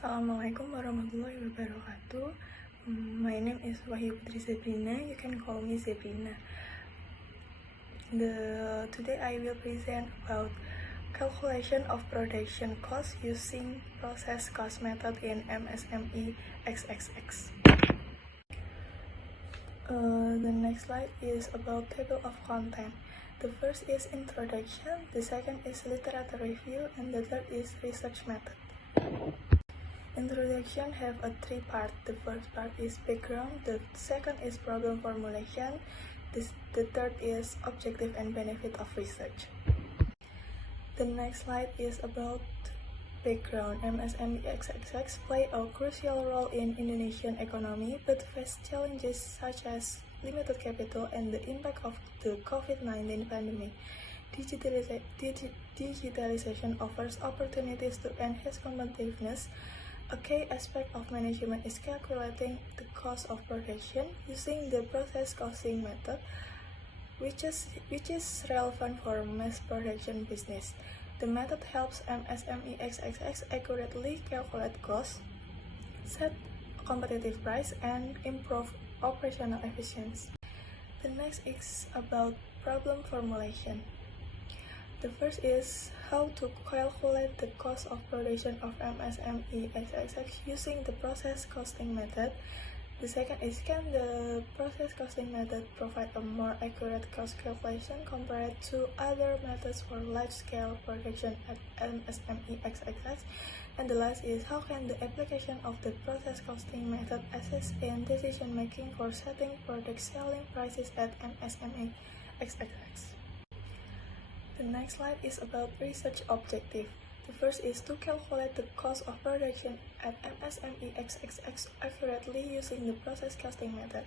Assalamualaikum warahmatullahi wabarakatuh. My name is Wahyu Putri Zebrina. You can call me Zebrina. Today I will present about calculation of production cost using process cost method in MSME XXX. The next slide is about table of content. The first is introduction, the second is literature review, and the third is research method. Introduction have a three part. The first part is background, the second is problem formulation, the third is objective and benefit of research. The next slide is about background. MSME XXX play a crucial role in Indonesian economy but face challenges such as limited capital and the impact of the COVID-19 pandemic. Digitalization offers opportunities to enhance competitiveness. A key aspect of management is calculating the cost of production using the process costing method, which is relevant for mass production business. The method helps MSME XXX accurately calculate costs, set a competitive price, and improve operational efficiency. The next is about problem formulation. The first is how to calculate the cost of production of MSME XXX using the process costing method. The second is, can the process costing method provide a more accurate cost calculation compared to other methods for large-scale production at MSME XXX? And the last is, how can the application of the process costing method assist in decision-making for setting product selling prices at MSME XXX? The next slide is about research objective. The first is to calculate the cost of production at MSME XXX accurately using the process costing method.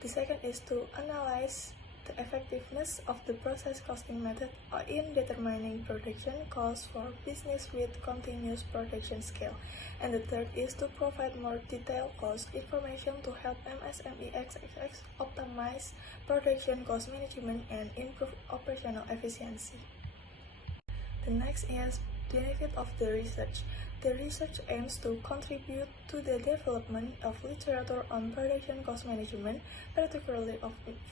The second is to analyze the effectiveness of the process costing method in determining production costs for business with continuous production scale. And the third is to provide more detailed cost information to help MSME XXX optimize production cost management and improve operational efficiency. The next is benefit of the research. The research aims to contribute to the development of literature on production cost management, particularly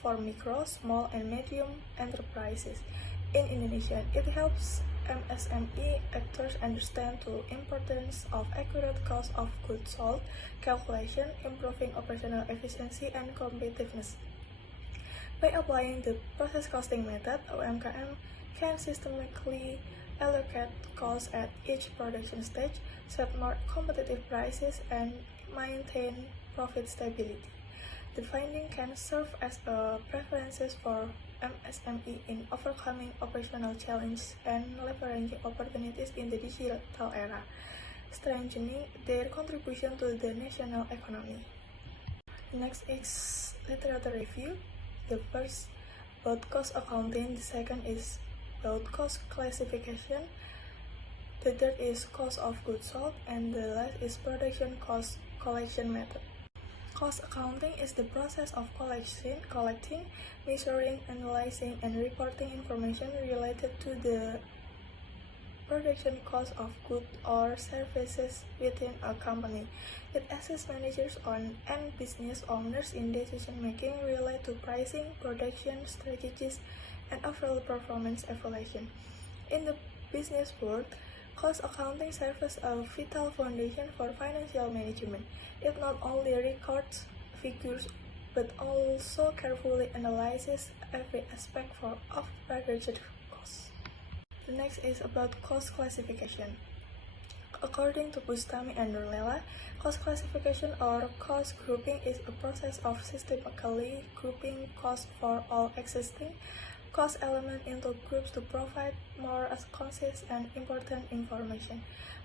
for micro, small, and medium enterprises in Indonesia. It helps MSME actors understand the importance of accurate cost of goods sold calculation, improving operational efficiency and competitiveness. By applying the process costing method, UMKM can systematically allocate costs at each production stage, set more competitive prices, and maintain profit stability. The finding can serve as a preferences for MSME in overcoming operational challenges and leveraging opportunities in the digital era, strengthening their contribution to the national economy. Next is literature review. The first about cost accounting, the second is about cost classification, the third is cost of goods sold, and the last is production cost collection method. Cost accounting is the process of collecting, measuring, analyzing, and reporting information related to the production cost of goods or services within a company. It assists managers and business owners in decision-making related to pricing, production strategies, and overall performance evaluation. In the business world, cost accounting serves a vital foundation for financial management. It not only records figures but also carefully analyzes every aspect of production costs. The next is about cost classification. According to Bustami and Nurlela, cost classification or cost grouping is a process of systematically grouping costs for all existing cost elements into groups to provide more concise and important information.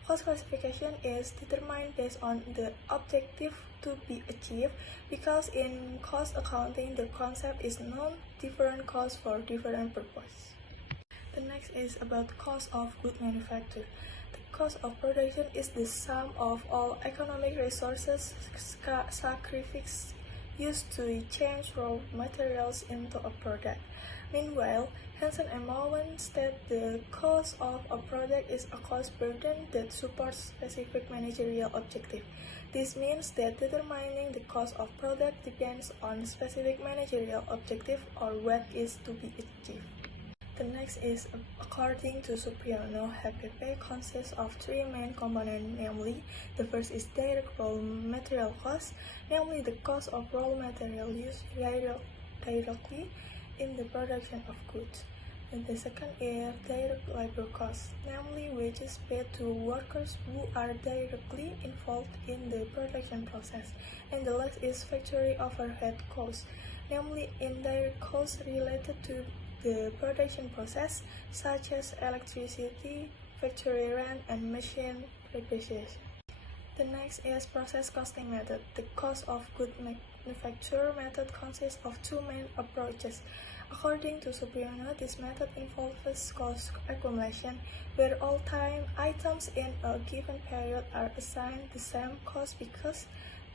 Cost classification is determined based on the objective to be achieved, because in cost accounting the concept is known different costs for different purposes. The next is about cost of goods manufactured. The cost of production is the sum of all economic resources sacrificed used to change raw materials into a product. Meanwhile, Hansen and Mowen state the cost of a project is a cost burden that supports specific managerial objective. This means that determining the cost of product depends on specific managerial objective or what is to be achieved. The next is, according to Supriyono, HPP consists of three main components, namely, the first is direct raw material cost, namely the cost of raw material used directly in the production of goods. And the second is direct labor cost, namely wages paid to workers who are directly involved in the production process. And the last is factory overhead cost, namely indirect costs related to the production process, such as electricity, factory rent, and machine depreciation. The next is process costing method. The cost of good manufacture method consists of two main approaches. According to Supriyono, this method involves cost accumulation, where all time items in a given period are assigned the same cost because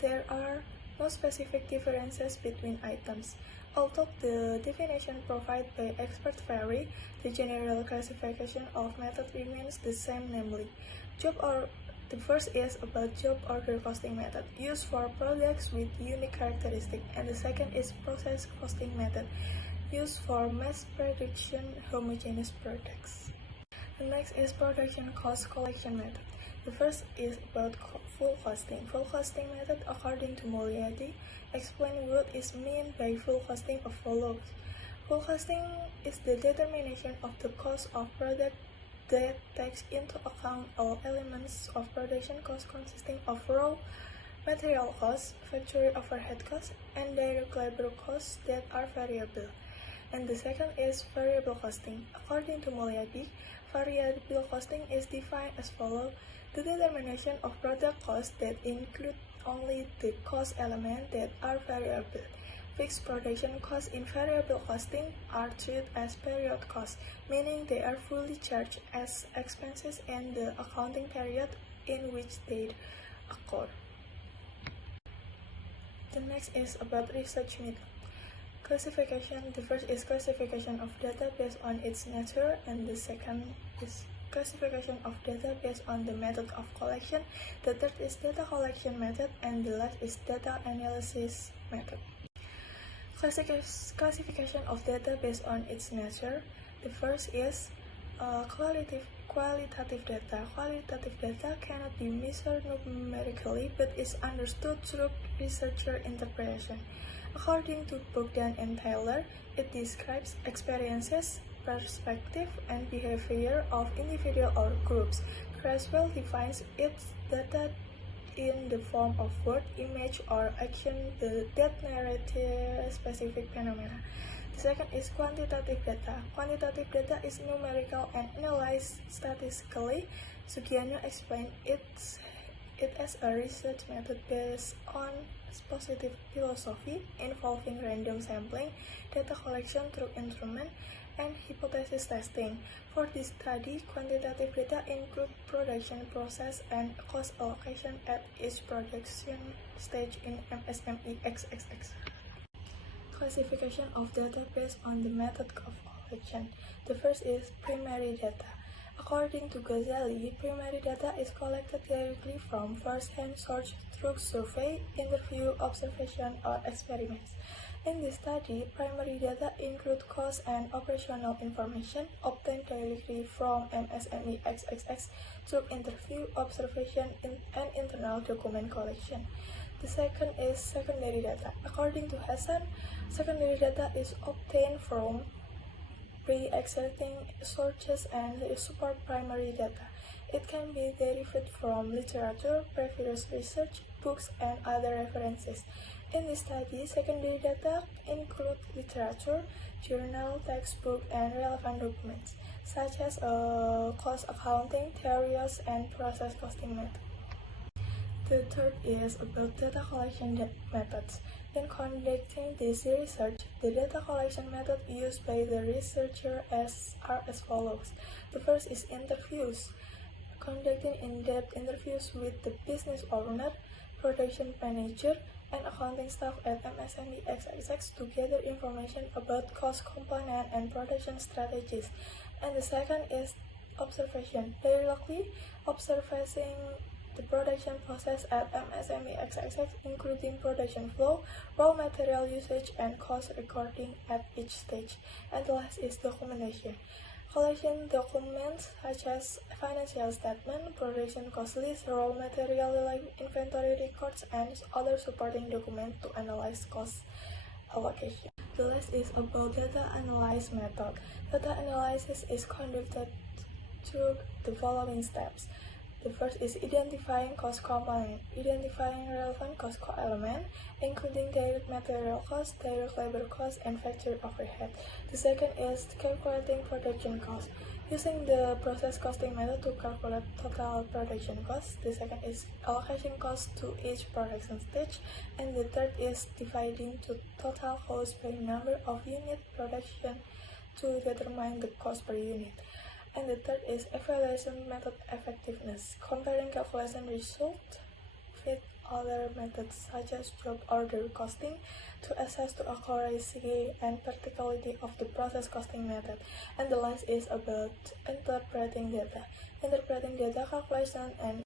there are no specific differences between items. Although the definition provided by experts vary, the general classification of method remains the same, namely, the first is about job order costing method, used for products with unique characteristics, and the second is process costing method, used for mass production homogeneous products. The next is production cost collection method. The first is about full costing. Full costing method, according to Mulyadi, explain what is meant by full costing as follows. Full costing is the determination of the cost of product that takes into account all elements of production cost consisting of raw material costs, factory overhead costs, and direct labor costs that are variable. And the second is variable costing. According to Mulyadi, variable costing is defined as follows: the determination of product costs that include only the cost elements that are variable. Fixed production costs in variable costing are treated as period costs, meaning they are fully charged as expenses in the accounting period in which they occur. The next is about research method. Classification. The first is classification of data based on its nature, and the second is classification of data based on the method of collection. The third is data collection method, and the last is data analysis method. Classification of data based on its nature. The first is qualitative data. Qualitative data cannot be measured numerically but is understood through researcher interpretation. According to Bogdan and Taylor, it describes experiences, perspective, and behavior of individuals or groups. Creswell defines its data in the form of word, image, or action that narrate specific phenomena. The second is quantitative data. Quantitative data is numerical and analyzed statistically. Sugiarno explained it as a research method based on positive philosophy involving random sampling, data collection through instrument, and hypothesis testing. For this study, quantitative data include production process and cost allocation at each production stage in MSME XXX. Classification of data based on the method of collection. The first is primary data. According to Ghazali, primary data is collected directly from first-hand sources through survey, interview, observation, or experiments. In this study, primary data include cost and operational information obtained directly from MSME XXX through interview, observation, and internal document collection. The second is secondary data. According to Hassan, secondary data is obtained from pre-existing sources and support primary data. It can be derived from literature, previous research, books, and other references. In this study, secondary data include literature, journal, textbook, and relevant documents, such as cost accounting, theories, and process costing methods. The third is about data collection methods. In conducting this research, the data collection method used by the researcher are as follows. The first is interviews. Conducting in-depth interviews with the business owner, production manager, and accounting staff at MSME XXX to gather information about cost component and production strategies. And the second is observation, periodically observing the production process at MSME XXX, including production flow, raw material usage, and cost recording at each stage. And the last is documentation. Collection documents such as financial statement, production cost list, raw material inventory records, and other supporting documents to analyze cost allocation. The last is about data analysis method. Data analysis is conducted through the following steps. The first is identifying cost component, identifying relevant cost element, including direct material cost, direct labor cost, and factory overhead. The second is calculating production cost, using the process costing method to calculate total production cost. The second is allocation cost to each production stage, and the third is dividing the total cost by number of unit production to determine the cost per unit. And the third is evaluation method effectiveness, comparing calculation result with other methods such as job order costing to assess the accuracy and practicality of the process costing method. And the last is about interpreting data calculation and